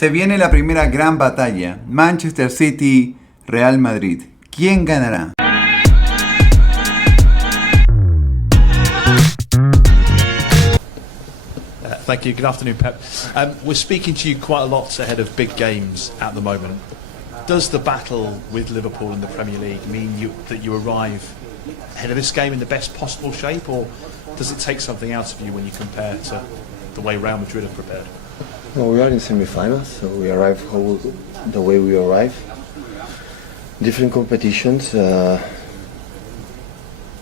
Se viene la primera gran batalla, Manchester City, Real Madrid. ¿Quién ganará? Thank you. Good afternoon, Pep. We're speaking to you quite a lot ahead of big games at the moment. Does the battle with Liverpool in the Premier League mean that you arrive ahead of this game in the best possible shape, or does it take something out of you when you compare to the way Real Madrid have prepared? Well, we are in semi-finals, so we arrive the way we arrive. Different competitions.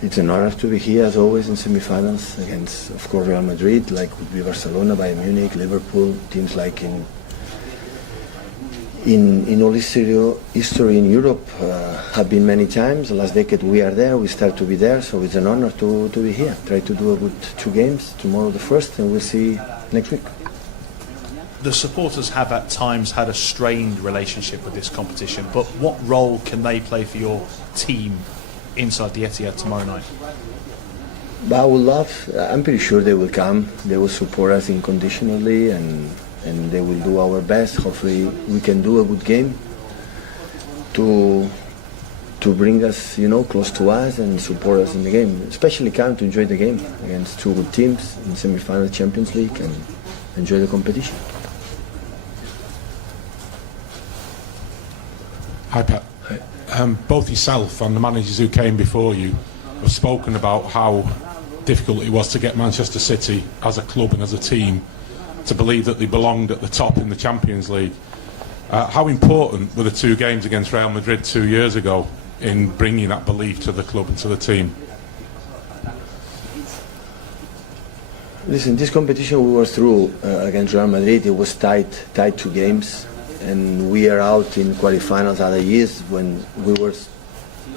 It's an honor to be here, as always, in semi-finals against, of course, Real Madrid, like would be Barcelona, Bayern Munich, Liverpool, teams like in all history in Europe have been many times. The last decade we are there, we start to be there, so it's an honor to be here. Try to do a good 2 games, tomorrow the first, and we'll see next week. The supporters have at times had a strained relationship with this competition, but what role can they play for your team inside the Etihad tomorrow night? But I would love, I'm pretty sure they will come, they will support us unconditionally, and they will do our best. Hopefully we can do a good game to bring us, close to us and support us in the game. Especially come to enjoy the game against 2 good teams in semi-final Champions League and enjoy the competition. Hi, Pep. Hi. Both yourself and the managers who came before you have spoken about how difficult it was to get Manchester City as a club and as a team to believe that they belonged at the top in the Champions League. How important were the 2 games against Real Madrid 2 years ago in bringing that belief to the club and to the team? Listen, this competition we were through against Real Madrid, it was tight 2 games, and we are out in quarterfinals other years when we were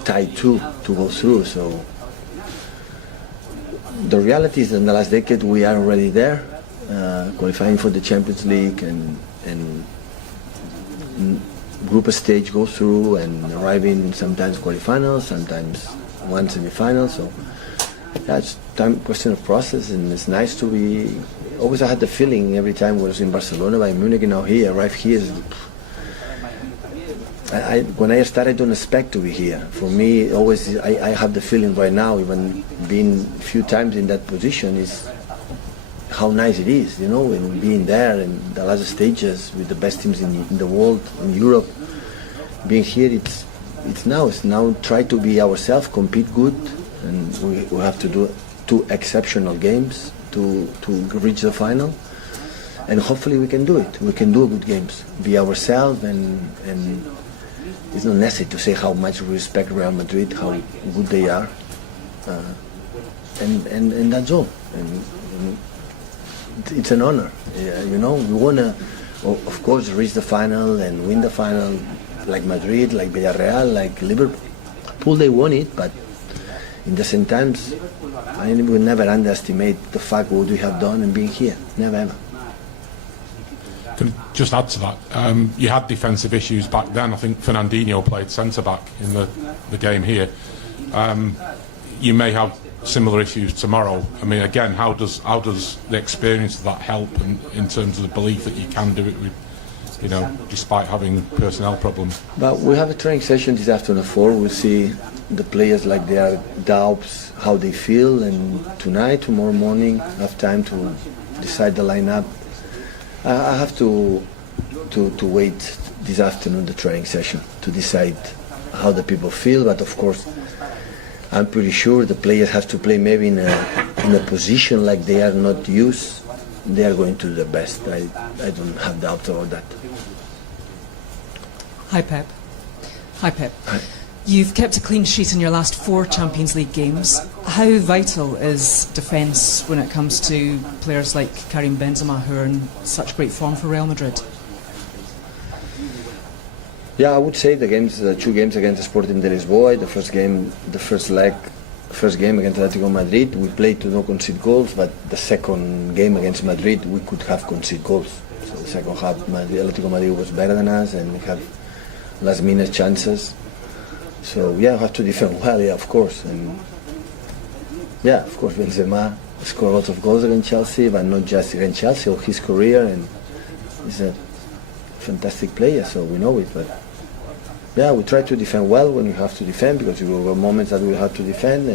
tied to go through. So the reality is that in the last decade we are already there, qualifying for the Champions League and group stage go through and arriving sometimes quarterfinals, sometimes 1 semi-final. So that's question of process, and it's nice to be. Always I had the feeling every time I was in Barcelona, Bayern Munich, here, arrive here. When I started, I don't expect to be here. For me, always I have the feeling right now, even being a few times in that position, is how nice it is, and being there in the last stages with the best teams in the world, in Europe. Being here, it's now try to be ourselves, compete good, and we have to do 2 exceptional games to reach the final, and hopefully we can do it. We can do good games, be ourselves, and it's not necessary to say how much we respect Real Madrid, how good they are, and that's all. And it's an honor, we want to, of course, reach the final and win the final, like Madrid, like Villarreal, like Liverpool. They won it, but in the same times, I will never underestimate the fact what we have done and being here. Never ever. Can I just add to that? You had defensive issues back then. I think Fernandinho played centre-back in the game here. You may have similar issues tomorrow. I mean, again, how does the experience of that help in terms of the belief that you can do it with, despite having personnel problems? But we have a training session this afternoon at 4. We'll see the players like their doubts, how they feel, and tomorrow morning, have time to decide the lineup. I have to wait this afternoon, the training session, to decide how the people feel. But of course, I'm pretty sure the players have to play maybe in a position like they are not used. They are going to do the best. I don't have doubts about that. Hi, Pep. Hi. You've kept a clean sheet in your last 4 Champions League games. How vital is defence when it comes to players like Karim Benzema, who are in such great form for Real Madrid? Yeah, I would say the 2 games against Sporting de Lisboa, the first game against Atletico Madrid, we played to not concede goals, but the second game against Madrid, we could have conceded goals. So the second half, Atletico Madrid was better than us, and we had last-minute chances. So yeah, we have to defend well, yeah, of course. And yeah, of course, Benzema scored lots of goals against Chelsea, but not just against Chelsea, or his career, and he's a fantastic players, so we know it. But yeah, we try to defend well when we have to defend, because there were moments that we have to defend,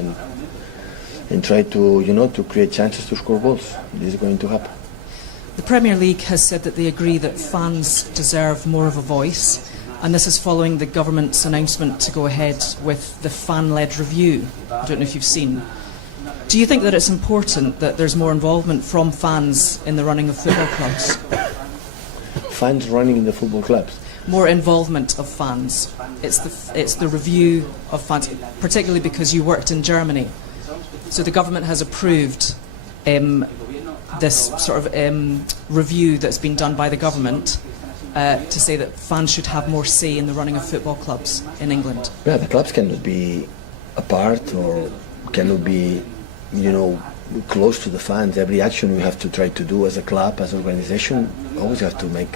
and try to, to create chances to score goals. This is going to happen. The Premier League has said that they agree that fans deserve more of a voice, and this is following the government's announcement to go ahead with the fan-led review. I don't know if you've seen. Do you think that it's important that there's more involvement from fans in the running of football clubs? Fans running in the football clubs? More involvement of fans. It's the review of fans, particularly because you worked in Germany. So the government has approved this sort of review that's been done by the government to say that fans should have more say in the running of football clubs in England. Yeah, the clubs cannot be apart or cannot be, close to the fans. Every action we have to try to do as a club, as an organization, always have to make,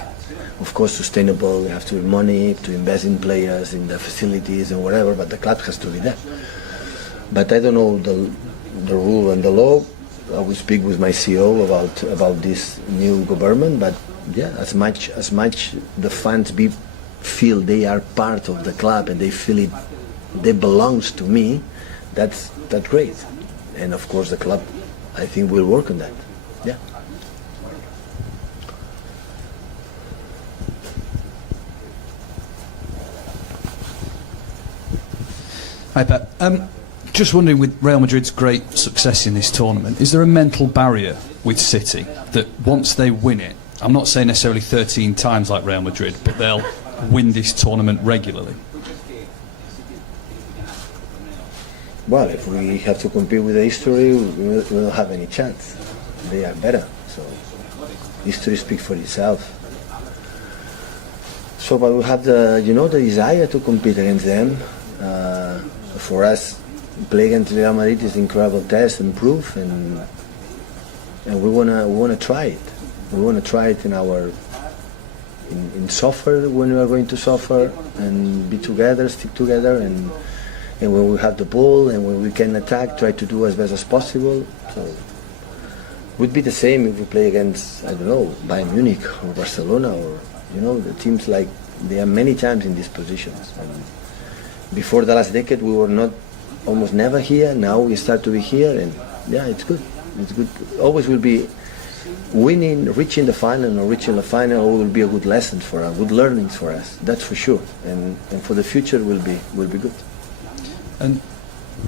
of course, sustainable. We have to have money to invest in players, in the facilities and whatever, but the club has to be there. But I don't know the rule and the law. I will speak with my CEO about this new government, but yeah, as much the fans feel they are part of the club and they feel it, they belongs to me, that's great. And of course the club, I think, will work on that. Yeah. Hi, Pep. Just wondering, with Real Madrid's great success in this tournament, is there a mental barrier with City that once they win it, I'm not saying necessarily 13 times like Real Madrid, but they'll win this tournament regularly? Well, if we have to compete with the history, we don't have any chance. They are better, so history speaks for itself. So, but we have the desire to compete against them. For us, play against Real Madrid is an incredible test and proof, and we wanna try it. We wanna try it in suffer when we are going to suffer, and be together, stick together, and when we have the ball and when we can attack, try to do as best as possible. So it would be the same if we play against, I don't know, Bayern Munich or Barcelona, or the teams like, they are many times in these positions. And before the last decade we were not, almost never here. Now we start to be here, and yeah, it's good. It's good. Always will be winning, reaching the final, or reaching the final will be a good lesson for us, good learnings for us. That's for sure. And for the future will be good. And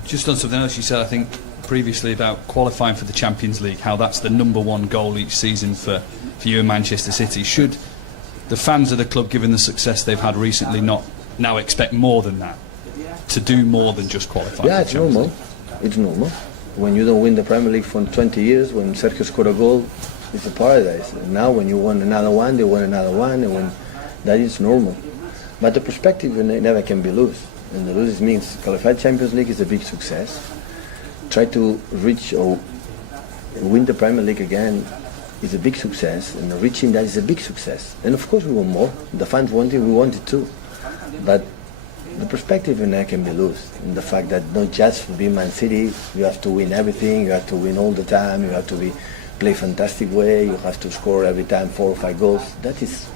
just on something else you said, I think previously, about qualifying for the Champions League, how that's the number one goal each season for you in Manchester City. Should the fans of the club, given the success they've had recently, not now expect more than that? To do more than just qualify? Yeah, it's normal. It's normal. When you don't win the Premier League for 20 years, when Sergio scored a goal, it's a paradise. And now when you won another one, they won another one, and that is normal. But the perspective never can be lost. And the lose means qualified Champions League is a big success. Try to reach or win the Premier League again is a big success, and reaching that is a big success. And of course we want more. The fans want it, we want it too. But the perspective never can be lost. And the fact that not just for being Man City, you have to win everything, you have to win all the time, you have to play fantastic way, you have to score every time 4 or 5 goals. That is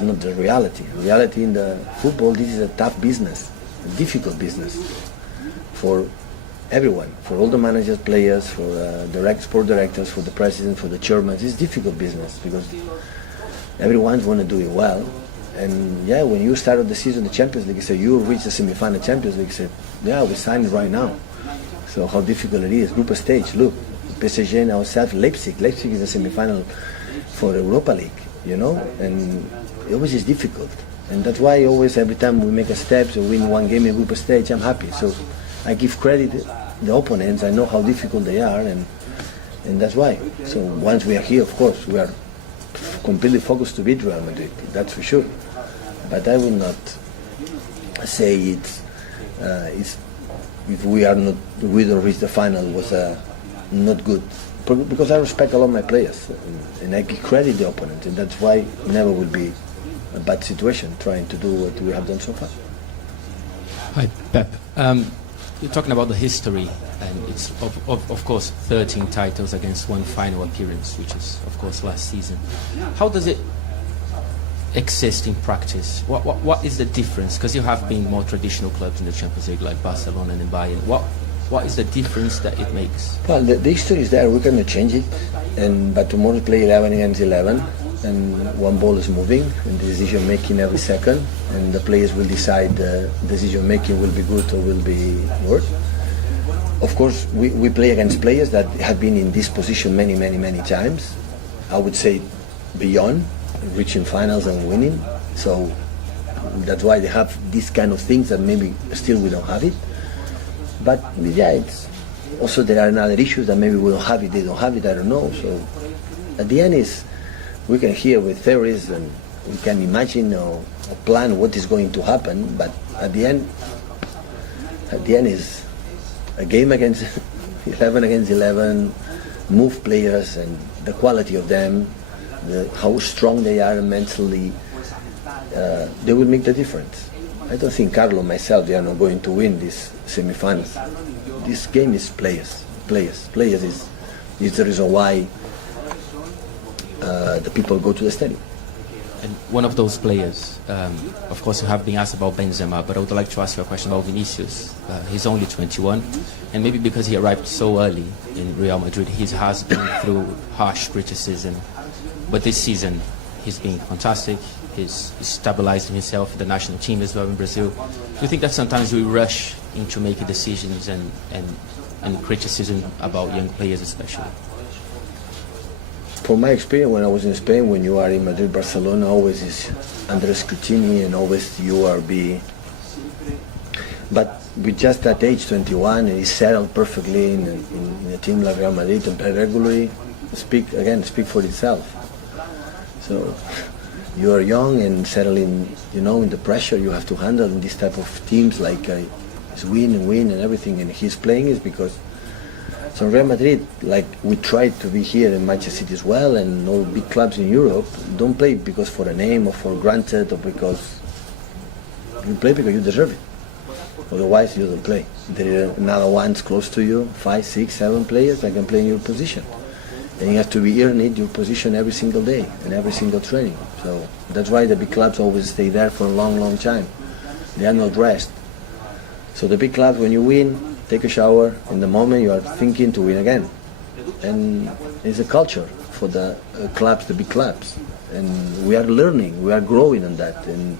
not the reality. Reality in the football, this is a tough business, a difficult business for everyone, for all the managers, players, for sport directors, for the president, for the chairman. It's difficult business because everyone want to do it well. And yeah, when you started the season, the Champions League, you say you reach the semi-final Champions League, you say, yeah, we signed it right now. So how difficult it is. Group stage, look, PSG and ourselves, Leipzig is the semi-final for Europa League, and it always is difficult. And that's why always, every time we make a step, so win one game in group stage, I'm happy. So I give credit to the opponents, I know how difficult they are, and that's why. So once we are here, of course, we are completely focused to beat Real Madrid, that's for sure. But I will not say it's if we don't reach the final was not good, because I respect a lot of my players and I give credit the opponent, and that's why it never will be a bad situation trying to do what we have done so far. Hi, Pep. You're talking about the history, and it's of course 13 titles against one final appearance, which is of course last season. How does it exist in practice? What is the difference? Because you have been more traditional clubs in the Champions League like Barcelona and Bayern. What is the difference that it makes? Well, the history is there. We cannot change it. But tomorrow play 11 against 11, and one ball is moving, and decision making every second, and the players will decide decision making will be good or will be worse. Of course, we play against players that have been in this position many times. I would say beyond reaching finals and winning. So that's why they have these kind of things that maybe still we don't have it. But yeah, it's also there are other issues that maybe we don't have it, they don't have it, I don't know. So at the end is we can hear with theories and we can imagine or plan what is going to happen, but at the end is a game against 11 against 11, move players and the quality of them, how strong they are mentally, they will make the difference. I don't think Carlo and myself, they are not going to win this semi-finals. This game is players. Players is the reason why the people go to the stadium. And one of those players, of course, you have been asked about Benzema, but I would like to ask you a question about Vinicius. He's only 21, and maybe because he arrived so early in Real Madrid, he has been through harsh criticism. But this season, he's been fantastic. He's stabilizing himself in the national team as well in Brazil. Do you think that sometimes we rush into making decisions and criticism about young players especially? From my experience when I was in Spain, when you are in Madrid, Barcelona, always is under scrutiny and always you are but with just that age, 21, and he's settled perfectly in a team like Real Madrid and play regularly, speak for itself. So you are young and settling, in the pressure you have to handle in this type of teams like it's win and everything, and he's playing is because so Real Madrid, like we try to be here in Manchester City as well, and all big clubs in Europe don't play because for a name or for granted or because you play because you deserve it. Otherwise you don't play. There are another ones close to you, 5, 6, 7 players that can play in your position. And you have to be earning your position every single day and every single training. So that's why the big clubs always stay there for a long time. They are not rest. So the big clubs, when you win, take a shower. In the moment, you are thinking to win again. And it's a culture for the clubs, the big clubs. And we are learning, we are growing on that. And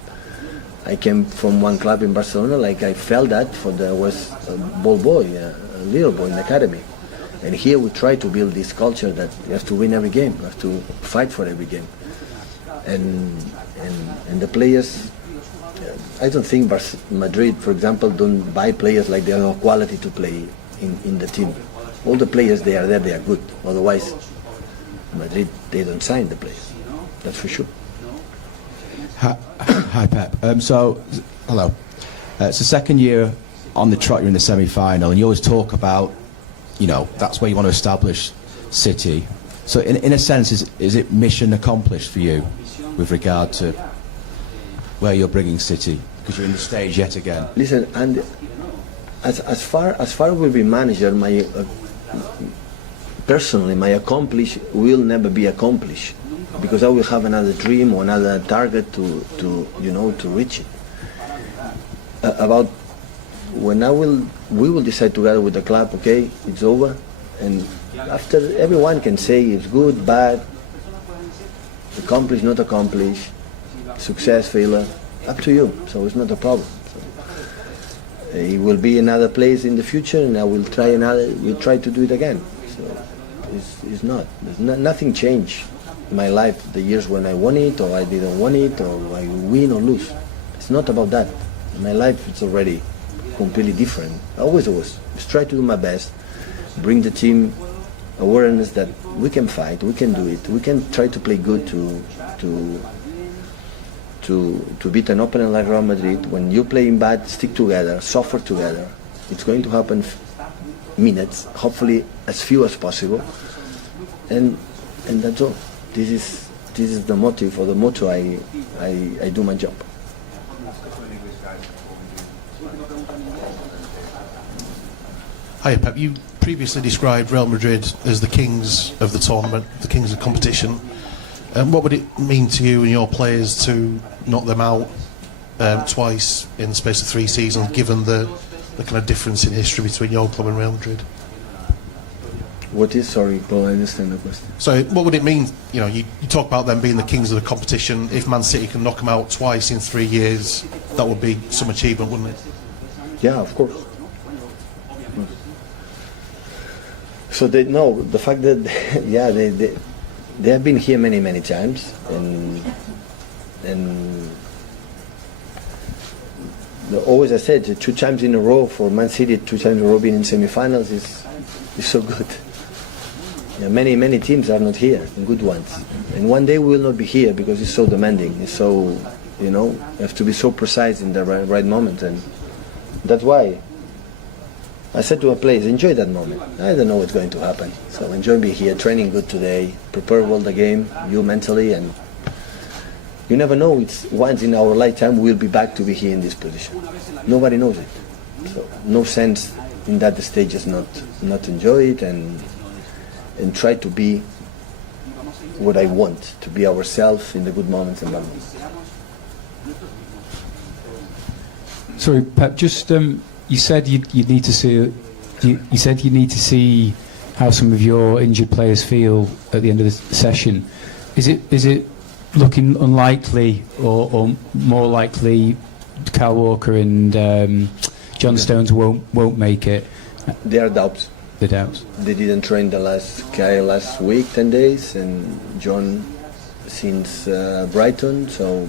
I came from one club in Barcelona, like I felt that I was a ball boy, a little boy in the academy. And here we try to build this culture that you have to win every game, you have to fight for every game. And the players, I don't think Madrid, for example, don't buy players like they have quality to play in the team. All the players, they are there, they are good. Otherwise, Madrid, they don't sign the players. That's for sure. Hi, Pep. Hello. It's the second year on the trot you're in the semi-final, and you always talk about, that's where you want to establish City. So in a sense, is it mission accomplished for you with regard to where you're bringing City? Because you're in the stage yet again. Listen, and as far will be manager, personally, my accomplish will never be accomplished because I will have another dream or another target to reach it. About when we will decide together with the club, okay, it's over, and after everyone can say it's good, bad, accomplished, not accomplished, success, failure, up to you. So it's not a problem. So, it will be another place in the future, and I will try we'll try to do it again. So it's not. Nothing changed in my life. The years when I won it, or I didn't won it, or I win or lose. It's not about that. In my life, it's already completely different. I always just try to do my best, bring the team awareness that we can fight, we can do it, we can try to play good to beat an opponent like Real Madrid. When you play in bad, stick together, suffer together. It's going to happen minutes, hopefully as few as possible, and that's all. This is the motive or the motto I do my job. Hi Pep, you previously described Real Madrid as the kings of the tournament, the kings of competition. What would it mean to you and your players to knock them out twice in the space of 3 seasons, given the kind of difference in history between your club and Real Madrid? What is, sorry, Paul, I understand the question. So what would it mean, you talk about them being the kings of the competition. If Man City can knock them out twice in 3 years, that would be some achievement, wouldn't it? Yeah, of course. So they know the fact that they have been here many times, and always I said 2 times in a row for Man City, 2 times in a row being in semi-finals is so good. Yeah, many teams are not here, good ones, and one day we will not be here because it's so demanding. It's so, you have to be so precise in the right moment, and that's why I said to my players, enjoy that moment. I don't know what's going to happen, so enjoy being here, training good today, prepare well the game, you mentally, and you never know. It's once in our lifetime we'll be back to be here in this position. Nobody knows it, so no sense in that stage is not enjoy it and try to be what I want, to be ourselves in the good moments and bad moments. Sorry, Pep. Just you said you'd need to see. You said you need to see how some of your injured players feel at the end of the session. Is it looking unlikely or more likely Kyle Walker and John Stones won't make it? There are doubts. The doubts. They didn't train last week, 10 days, and John since Brighton, so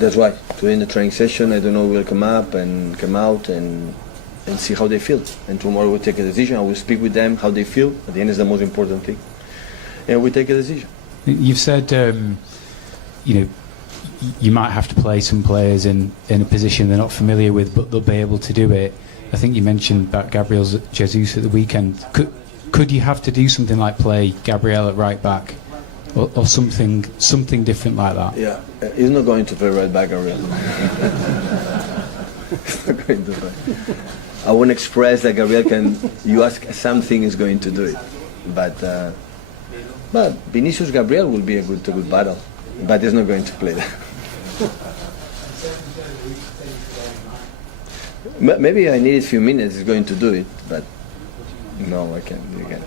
that's why today in the training session I don't know, we'll come out and see how they feel, and tomorrow we'll take a decision. I will speak with them how they feel. At the end is the most important thing, and we take a decision. You've said you might have to play some players in a position they're not familiar with, but they'll be able to do it. I think you mentioned about Gabriel Jesus at the weekend. Could you have to do something like play Gabriel at right back, or something different like that? Yeah, he's not going to play right back, Gabriel. He's not going to play. I won't express that Gabriel can. You ask something, he's going to do it, but Vinicius Gabriel will be a good battle, but he's not going to play that. Maybe I need a few minutes, he's going to do it, but no, I can't. You can't.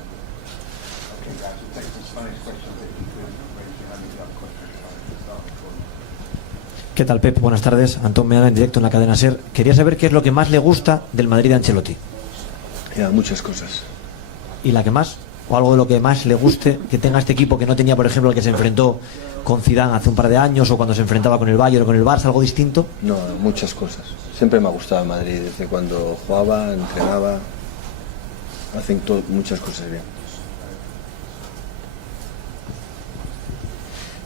¿Qué tal, Pep? Buenas tardes. Antón Meana en directo en la cadena SER. Quería saber qué es lo que más le gusta del Madrid de Ancelotti. Ya, muchas cosas. ¿Y la que más? ¿O algo de lo que más le guste que tenga este equipo que no tenía, por ejemplo, el que se enfrentó con Zidane hace un par de años, o cuando se enfrentaba con el Bayern o con el Barça, algo distinto? No, muchas cosas. Siempre me ha gustado Madrid, desde cuando jugaba, entrenaba. Hacen muchas cosas bien.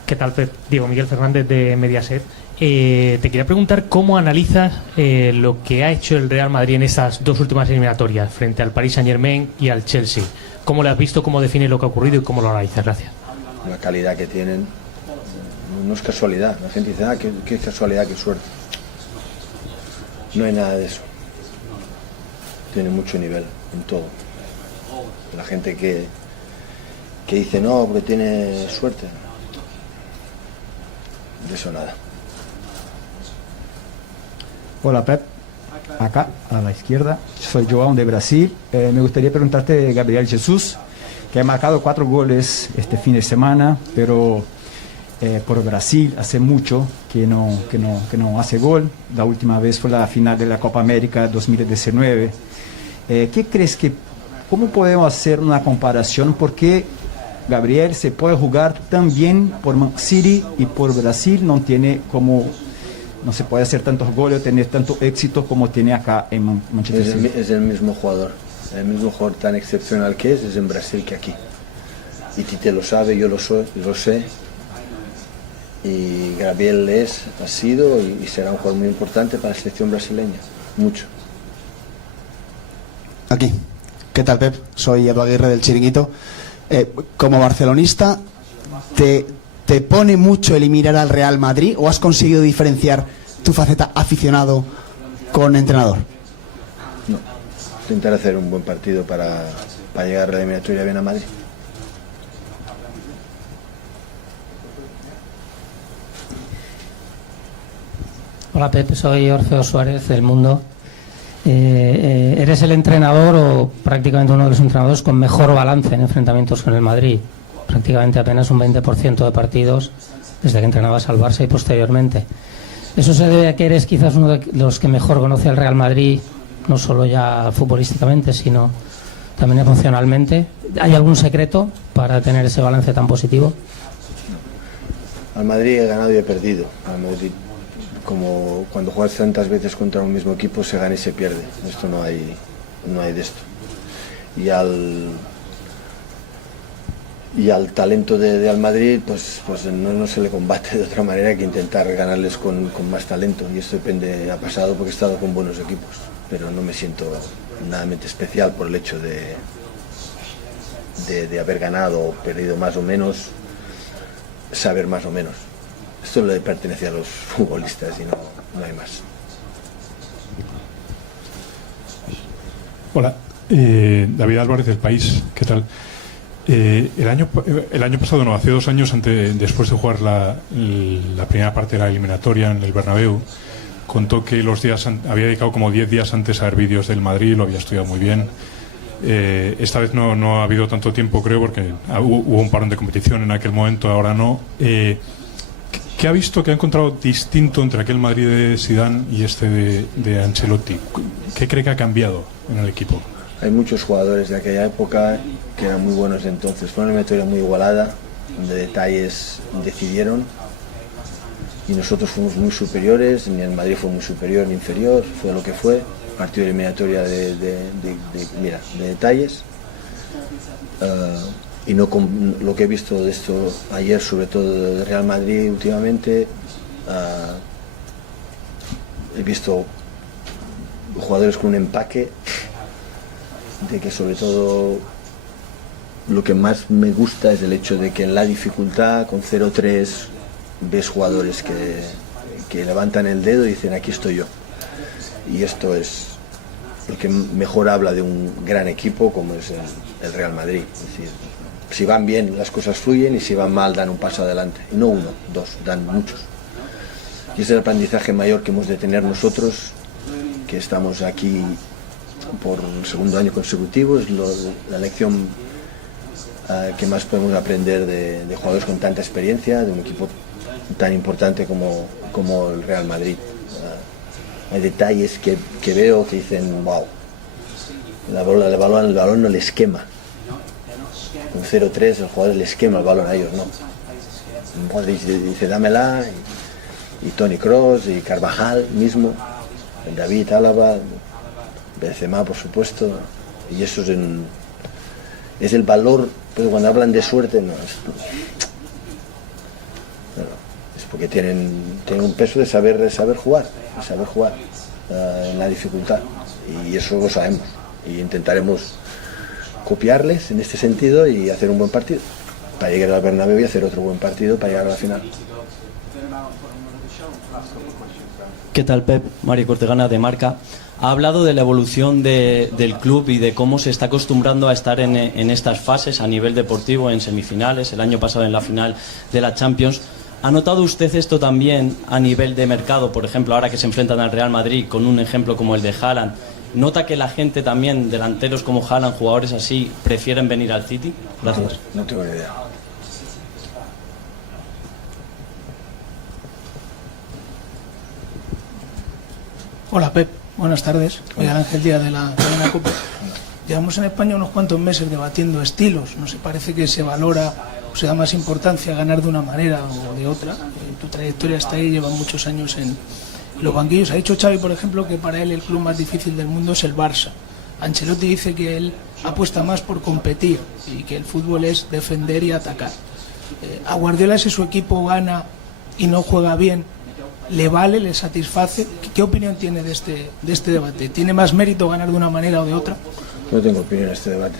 ¿Qué tal, Pep? Diego Miguel Fernández de Mediaset. Te quería preguntar cómo analizas lo que ha hecho el Real Madrid en estas 2 últimas eliminatorias frente al Paris Saint-Germain y al Chelsea. ¿Cómo lo has visto, cómo defines lo que ha ocurrido y cómo lo analizas? Gracias. La calidad que tienen no es casualidad. La gente dice, qué casualidad, qué suerte. No hay nada de eso. Tienen mucho nivel en todo. La gente que dice no, porque tiene suerte. De eso nada. Hola, Pep. Acá, a la izquierda. Soy João de Brasil. Me gustaría preguntarte, Gabriel Jesús, que ha marcado 4 goles este fin de semana, pero por Brasil hace mucho que no hace gol. La última vez fue la final de la Copa América 2019. ¿Qué crees cómo podemos hacer una comparación? Porque Gabriel se puede jugar tan bien por Man City y por Brasil no se puede hacer tantos goles o tener tanto éxito como tiene acá en Manchester City. Es el mismo jugador tan excepcional que es en Brasil que aquí. Y Tite lo sabe, yo lo sé. Y Gabriel ha sido y será un jugador muy importante para la selección brasileña. Mucho. Aquí. ¿Qué tal, Pep? Soy Edu Aguirre del Chiringuito. Como barcelonista, ¿te pone mucho eliminar al Real Madrid o has conseguido diferenciar tu faceta aficionado con entrenador? No, intentar hacer un buen partido para llegar a la eliminatoria bien a Madrid. Hola Pepe, soy Orfeo Suárez del Mundo. Eres el entrenador o prácticamente uno de los entrenadores con mejor balance en enfrentamientos con el Madrid. Prácticamente apenas un 20% de partidos desde que entrenabas al Barça y posteriormente. Eso se debe a que eres quizás uno de los que mejor conoce al Real Madrid, no solo ya futbolísticamente, sino también emocionalmente. ¿Hay algún secreto para tener ese balance tan positivo? Al Madrid he ganado y he perdido. Al Madrid, como cuando juegas tantas veces contra un mismo equipo, se gana y se pierde. Esto no hay de esto. Y al talento de al Madrid, pues no se le combate de otra manera que intentar ganarles con más talento. Y esto depende, ha pasado porque he estado con buenos equipos. Pero no me siento nadamente especial por el hecho de haber ganado o perdido más o menos, saber más o menos. Esto le pertenece a los futbolistas y no hay más. Hola, David Álvarez del País, ¿qué tal? El año pasado, no, hace 2 años, después de jugar la primera parte de la eliminatoria en el Bernabéu, contó que había dedicado como 10 días antes a ver vídeos del Madrid, lo había estudiado muy bien. Esta vez no ha habido tanto tiempo, creo, porque hubo un parón de competición en aquel momento, ahora no. ¿Qué ha visto, qué ha encontrado distinto entre aquel Madrid de Zidane y este de Ancelotti? ¿Qué cree que ha cambiado en el equipo? Hay muchos jugadores de aquella época que eran muy buenos entonces. Fue una eliminatoria muy igualada, donde detalles decidieron y nosotros fuimos muy superiores, ni el Madrid fue muy superior ni inferior, fue lo que fue. Partido de eliminatoria de detalles. Y no con lo que he visto de esto ayer, sobre todo de Real Madrid últimamente, he visto jugadores con un empaque de que sobre todo lo que más me gusta es el hecho de que en la dificultad con 0-3 ves jugadores que levantan el dedo y dicen aquí estoy yo, y esto es lo que mejor habla de un gran equipo como es el Real Madrid. Es decir, si van bien las cosas fluyen y si van mal dan un paso adelante, y no uno, dos, dan muchos. Y ese es el aprendizaje mayor que hemos de tener nosotros, que estamos aquí por el 2.º año consecutivo. Es la lección que más podemos aprender de jugadores con tanta experiencia, de un equipo tan importante como el Real Madrid. Hay detalles que veo que dicen, wow, el balón no les quema. Con 0-3 el jugador les quema el balón, a ellos no. Modric dice dámela, y Toni Kroos y Carvajal mismo, David Álava, Benzema por supuesto, y eso es el valor. Pues cuando hablan de suerte no es porque tienen un peso de saber jugar en la dificultad, y eso lo sabemos y intentaremos copiarles en este sentido y hacer un buen partido para llegar al Bernabéu y hacer otro buen partido para llegar a la final. ¿Qué tal, Pep? Mario Cortegana de Marca. Ha hablado de la evolución del club y de cómo se está acostumbrando a estar en estas fases a nivel deportivo, en semifinales, el año pasado en la final de la Champions. ¿Ha notado usted esto también a nivel de mercado? Por ejemplo, ahora que se enfrentan al Real Madrid con un ejemplo como el de Haaland, ¿nota que la gente también, delanteros como Haaland, jugadores así, prefieren venir al City? Gracias. No tengo ni idea. Hola Pep, buenas tardes. Miguel Ángel Díaz de la cadena COPE. Llevamos en España unos cuantos meses debatiendo estilos. No se parece que se valora o se da más importancia a ganar de una manera o de otra. Tu trayectoria está ahí, lleva muchos años en los banquillos. Ha dicho Xavi, por ejemplo, que para él el club más difícil del mundo es el Barça. Ancelotti dice que él apuesta más por competir y que el fútbol es defender y atacar. A Guardiola, si su equipo gana y no juega bien, ¿le vale, le satisface? ¿Qué opinión tiene de este debate? ¿Tiene más mérito ganar de una manera o de otra? No tengo opinión en este debate.